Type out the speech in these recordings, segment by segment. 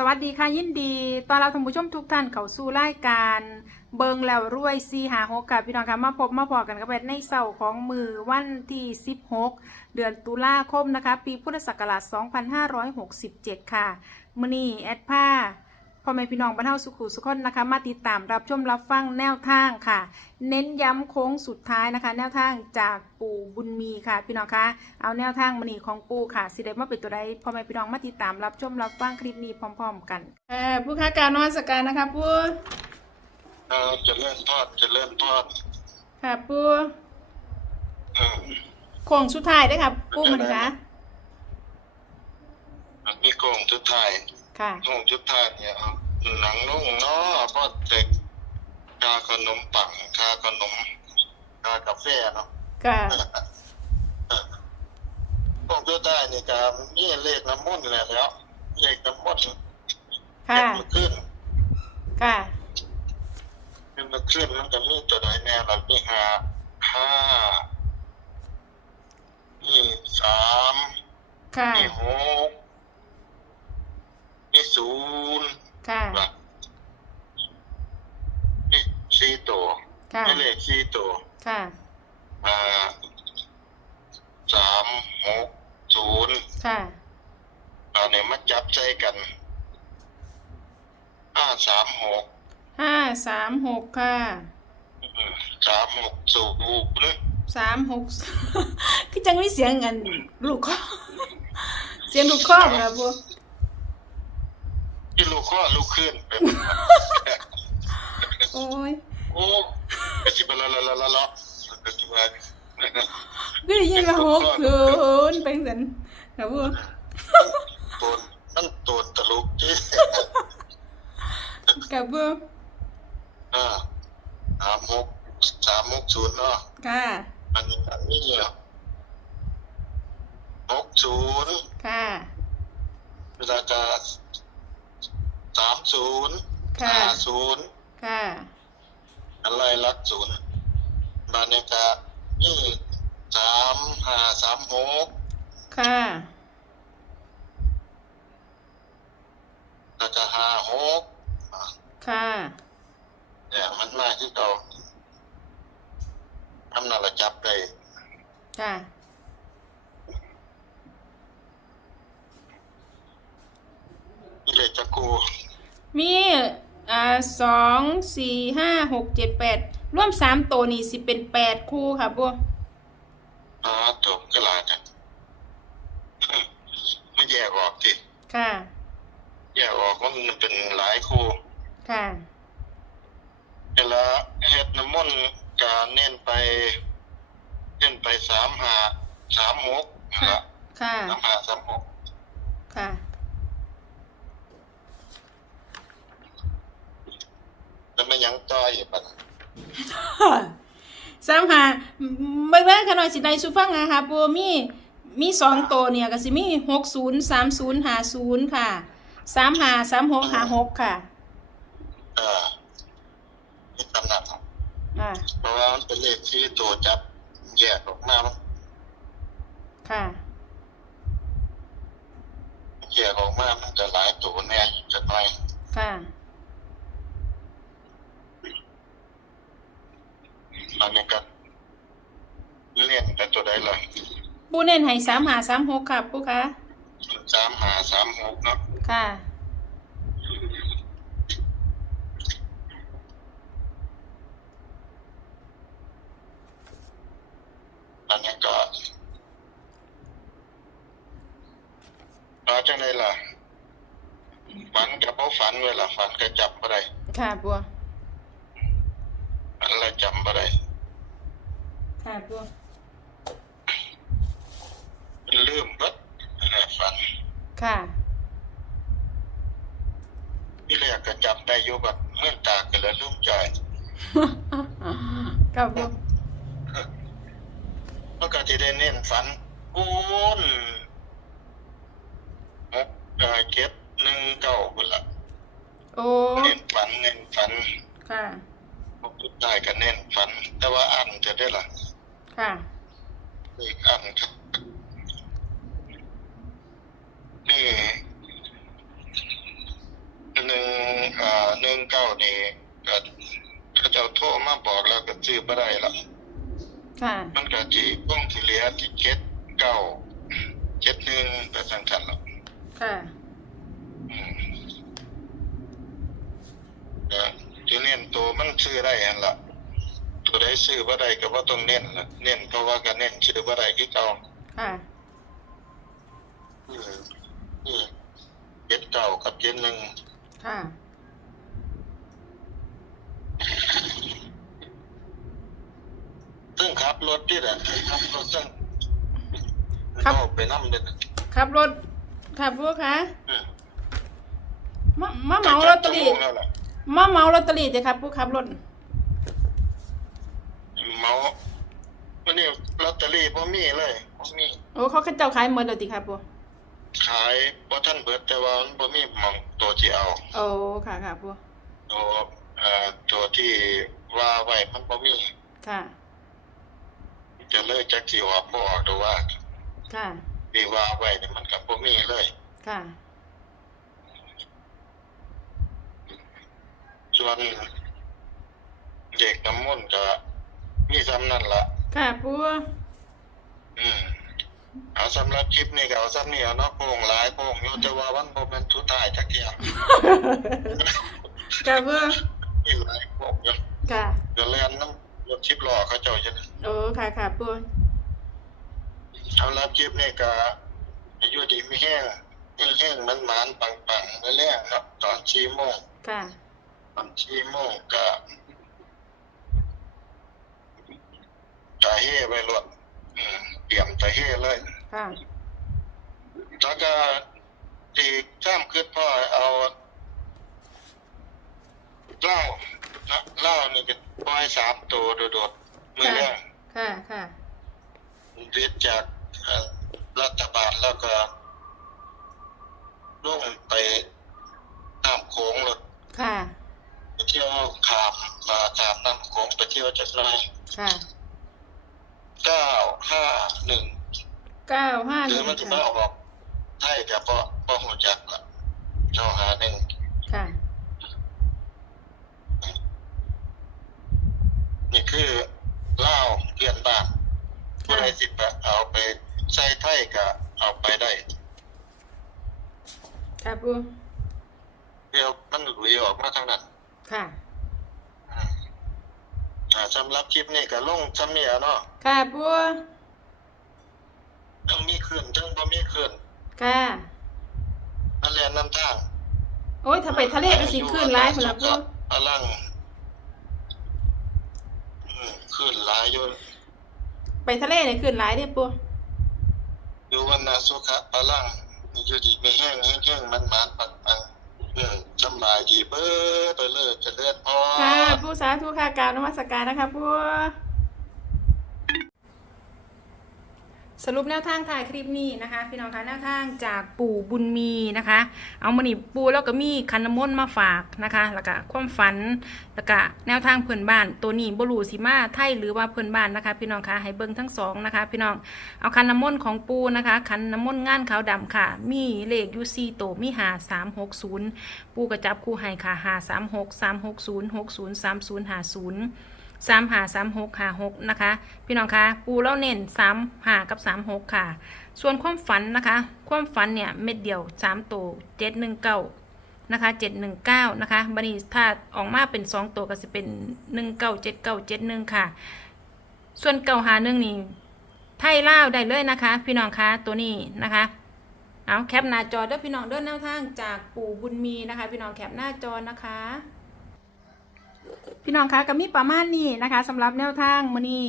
สวัสดีค่ะยินดีตอนเราท่านผู้ชมทุกท่านเข้าสู่รายการเบิงแล้วรวยซีหาหกค่ะพี่น้องคะมาพบมาพอกันกับในเสาร์ของมือวันที่ 16 เดือนตุลาคมนะคะ ปีพุทธศักราช 2567 ค่ะ มือนี้แอดผ้า พ่อแม่พี่น้องบรรเทาสุขุสุขคนนะคะ มาติดตามรับชมรับฟังแนวทางค่ะ เน้นย้ำโค้งสุดท้ายนะคะ แนวทางจากปู่บุญมีค่ะ พี่น้องคะเอาแนวทางมณีของปู่ค่ะสิได้มาเป็นตัวใดพ่อแม่พี่น้องมาติดตามรับชมรับฟังคลิปนี้พร้อม ๆ กันเออผู้ค้าการนวัตการนะคะปู่เออจะเลื่อนทอดจะเลื่อนทอดค่ะปู่เออโค้งสุดท้ายเด้วยค่ะปู่มันคะ มันมีโกงชุดไทาย ค่ะโกงชุดไทายเนี่ยเอาหนังนุ่งเนาะเพราะเด็กคาขนมปังคาขนมคากาแฟเนาะค่ะโกงชุดไทายนี่ก็มีเลขน้ำมนต์แหละแล้วเลขน้ำมนต์ค่ะขึ้นค่ะขึ้นมาขึ้นมันก็มีตัวไหนแน่เรามีห้าห้ามีสามค่ะมีหกมีศูนย์ ค่ะ ว่ามีสี่ตัว ค่ะ มีเลขสี่ตัว ค่ะ อ่าสามหกศูนย์ ค่ะ อันนี้มาจับใจ กันห้าสามหกห้าสามหกค่ะสามหกศูนย์สามหกคือจังมีเสียงอันลูกข้อเสียงลูกข้อค่ะปู่ที่ลูกข้อลูกขึ้นเป็นโอ้ยโอ้ไปสิบละละละละละไปสิบละก็ได้ยินว่าหกคืนเป็นสันค่ะปู่ตัว นั่นตัวตลกที่ค่ะปู่อ่าสามหกสามหกศูนย์เนาะค่ะอันนี้อันนี้หกศูนย์ค่ะเวลาจะสามศูนย์ค่ะห้าศูนย์ค่ะอะไรลักศูนย์บรรยากาศนี่สามห้าสามหกค่ะ แล้วก็ห้าหกอะค่ะเนี่ยมันมากที่เก่าทำนาละจับได้ค่ะนี่เลยจะกูมีอ่าสองสี่ห้าหกเจ็ดแปดร่วมสามตัวนี่สิเป็นแปดคู่ค่ะปู่อ่าจบก็ลากันไม่แยกออกสิค่ะแยกออก มันเป็นหลายคู่ค่ะเวลาเฮ็ดน้ำมนต์การเน้นไปเน้นไปสามหาสามหกนั่นละค่ะสามหาสามหกค่ะแล้วมันยังต่อยอีกปัดสามหาเบิ่งเบิ่งกันหน่อยสิได้สุฟังนะคะปูมีมีสองตัวเนี่ยก็สิมีหกศูนย์สามศูนย์หาศูนย์ค่ะ สามหาสามหกหาหกค่ะ เออนี่ตำหนักครับอ่าเพราะว่ามันเป็นเลขที่ตัวจับแยกออกมามันค่ะ แยกออกมามันจะหลายตัวแน่จะน้อยค่ะอันนี้ก็เล่นแต่ตัวใดเลยปูเน้นให้สามหาสามหกค่ะปูคะสามหาสามหกเนาะ ค่ะอันนี้ก็มาจังไดล่ะ ฝันกับเขาฝันเวลาฝันก็จำบ่ได้ค่ะปูอะไรจำบ่ได้ค่ะปูมันลืมเบิดนั่นแหละฝัน ค่ะ ที่แรกก็จำได้อยู่แบบเมื่อตาก็เลยลืมใจค่ะปูเมื่อก็ที่ได้เน้นฝันปูนหกเอ่อเจ็ดหนึ่งเก้าคนละโอ้เน้นฝันเน้นฝัน ค่ะพวกสุดท้ายก็เน้นฝัน แต่ว่าอันจะได้ล่ะค่ะอีกอันครับนี่ หนึ่งอ่าหนึ่งเก้านี่ก็เจ้าโทรมาบอกแล้วก็ซื้อไม่ได้ละมันก็จีป้องที่เหลือที่เจ็ดเก้าเจ็ดหนึ่งก็สำคันละค่ะจะเน้นตัวมันซื้อได้อันละตัวได้ซื้อบ่ได้ก็บ่ต้องเน้นละเน้นเพราะว่าก็เน้นซื้อบ่ได้คือเก้าค่ะ อือเจ็ดเก้ากับเจ็ดหนึ่ง ค่ะ ซึ่งขับรถที่น่ะขับรถซึ่งครับเอาไปนำเด้อขับรถขับรถคะอืมมามาเหมาลอตเตอรี่ชั่วโมงแล้วล่ะมาเหมาลอตเตอรี่เด้อครับผู้ขับรถเมาวันนี้ลอตเตอรี่บ่มีเลยบ่มีโอ้เขาเจ้าขายหมดแล้วติครับผู้ ขายบ่ทันเบิดแต่ว่ามันบ่มีหมองตัวที่เอาโอ้ค่ะค่ะผู้ตัวเอ่อตัวที่ว่าไว้มันบ่มีค่ะจะเลยจักสิออกบ่ออกดูว่าค่ะที่ว่าไว้นี่มันก็บ่มีเลย ค่ะส่วนเด็กน้ำมนต์ก็มีซ้ำนั่นล่ะค่ะผู้อืม เอาสำหรับคลิปนี้ก็เอาซ้ำนี่เอาเนาะโป่งหลายโป่งอยู่แต่ว่ามันบ่แม่นทุดท้ายจักเที่ยค่ะผู้มีหลายโป่งอยู่ค่ะเดี๋ยวแล่นน้ำรถชิปล้อเขาเจ้าจะโอ้ค่ะค่ะผู้สำหรับคลิปนี้ก็อายุดีไม่แห้งไม่แห้งมันหมานปังปังๆแรงๆเนาะตอน4โมงค่ะตอน4โมงก็ตาเฮ่ไว้รถอืมเตรียมตาเฮ่เลย ค่ะแล้วก็ที่ข้ามขึ้นพ่อเอาเหล้านะเหล้านี่ก็ปล่อยสามตัวโดดๆมือแรงค่ะค่ะเรียนจากเอ่อรัฐบาลแล้วก็ลงไปน้ำโขงรถค่ะไปเที่ยวขามมาขามน้ำโขงไปเที่ยวจักรายค่ะ เก้าห้าหนึ่ง เก้าห้าหหรือนึ่งมันจะมาค่ะออกไทยกับพ่อพ่อหัวจักละเจ้าหาหนึ่งค่ะ นี่คือเหล้าเพื่อนบ้านผู้ใดสิไปเอาไปใส่ไทยก็เอาไปได้ค่ะผู้เดี๋ยวมันหลุยออกมาทางนั้น ค่ะ อ่าสำหรับคลิปนี้ก็ลงจำเนียเนาะค่ะผู้ ต้องมีขึ้นถึงบ่มีขึ้น ค่ะนั่นแหละน้ำทางโอ้ยถ้าไปทะเลก็สิขึ้นร้ายพุ่นละผู้พลังอืมขึ้นหลายอยู่ไปทะเลเนี่ยขึ้นร้ายเด้อผู้อยู่วันนาสุขะพลังอยู่ดีไม่แห้งแห้งๆมันมันปังปังอืมสำบายดีเบ้อไปเลยเจะเลื่อนพอค่ะผู้สาธุค่ะกรารนมัสการนะคะผู้ สรุปแนวทางถ่ายคลิปนี้นะคะ พี่น้องคะแนวทางจากปู่บุญมีนะคะ เอามาหนีปูแล้วก็มีคันน้ำมนต์มาฝากนะคะ แล้วก็ความฝันแล้วก็แนวทางเพื่อนบ้าน ตัวนี้บรูสิมาไทยหรือว่าเพื่อนบ้านนะคะ พี่น้องคะให้เบิ่งทั้งสองนะคะ พี่น้องเอาคันน้ำมนต์ของปูนะคะคันน้ำมนต์งานขาวดำค่ะ มีเลขยูซีโตมีหาสามหกศูนย์ปูกระจับคู่ให้ค่ะหาสามหกสามหกศูนย์หกศูนย์สามศูนย์หาศูนย์ สามหาสามหกหาหกนะคะ พี่น้องคะปูเล่าเน้นสามหากับสามหกค่ะ ส่วนความฝันนะคะ ความฝันเนี่ยเม็ดเดียวสามตัวเจ็ดหนึ่งเก้านะคะเจ็ดหนึ่งเก้านะคะบันีถ้าออกมาเป็นสองตัวก็จะเป็นหนึ่งเก้าเจ็ดเก้าเจ็ดหนึ่งค่ะ ส่วนเก้าหาหนึ่งนี่ไทยล่าได้เลยนะคะ พี่น้องคะตัวนี้นะคะเอาแคปหน้าจอเด้อพี่น้องเด้อแนวทางจากปู่บุญมีนะคะ พี่น้องแคปหน้าจอนะคะ พี่น้องคะก็มีประมาณนี้นะคะสำหรับแนวทางมื้อนี้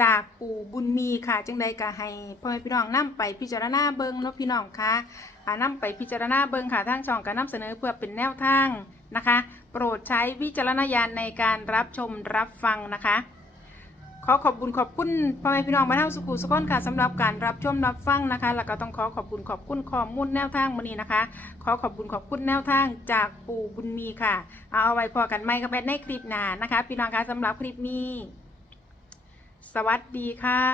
จากปู่บุญมีค่ะ จึงใดก็ให้พ่อแม่พี่น้องนํไปพิจารณาเบิ่งเนาะพี่น้องคะอ่านํไปพิจารณาเบิ่งค่ะทางช่องก็นำเสนอเพื่อเป็นแนวทางนะคะ โปรดใช้วิจารณญาณในการรับชมรับฟังนะคะ ขอขอบคุณขอบคุณพ่อแม่พี่น้องมาเท่าสุขุสุขนค่ะสำหรับการรับชมรับฟังนะคะแล้วก็ต้องขอขอบคุณขอบคุณข้อมูลแนวทางมานี้นะคะ ขอขอบคุณขอบคุณแนวทางจากปู่บุญมีค่ะ เอาเอาไว้พอกันไม่กับแพทย์ในคลิปหน้านะคะ พี่น้องคะสำหรับคลิปนี้ สวัสดีค่ะ